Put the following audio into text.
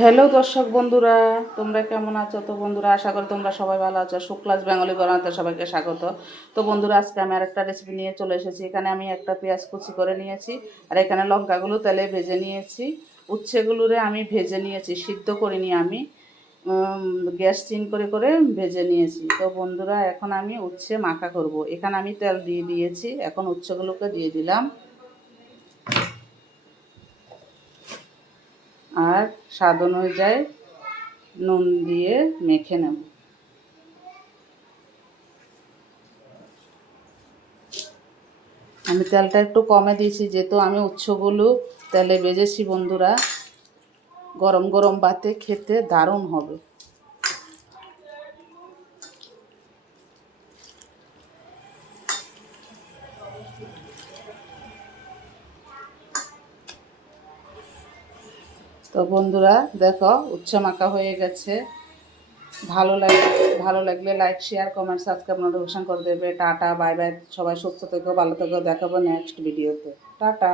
Hello দর্শক বন্ধুরা, তোমরা কেমন আছো? তো বন্ধুরা, আশা করি তোমরা সবাই ভালো আছো। শুক্লাস বেঙ্গলি গণাতে সবাইকে স্বাগত। তো বন্ধুরা, আজকে আমি আরেকটা রেসিপি নিয়ে চলে এসেছি। এখানে আমি একটা পেঁয়াজ কুচি করে নিয়েছি, আর এখানে লঙ্কাগুলো তেলে ভেজে নিয়েছি। উচ্ছেগুলোরে আমি ভেজে নিয়েছি, সিদ্ধ করিনি আমি। গ্যাস চিন করে করে ভেজে নিয়েছি। তো বন্ধুরা, এখন আমি উচ্ছে মাখা করব। এখানে আমি তেল দিয়ে দিয়েছি, এখন উচ্ছেগুলোকে দিয়ে দিলাম। আর স্বাদ অনুযায়ী নুন দিয়ে মেখে নেব। আমি তেলটা একটু কমে দিয়েছি, যেহেতু আমি উচ্ছগুলো তেলে বেজেছি বন্ধুরা। গরম গরম ভাতে খেতে দারুণ হবে। তো বন্ধুরা, দেখো, উচ্ছে মাখা হয়ে গেছে। ভালো লাগে, ভালো লাগলে like share comment subscribe notification করে দেবে। টাটা বাই বাই সবাই সুস্থ থেকো, ভালো থেকো, দেখাবো নেক্সট ভিডিওতে টাটা।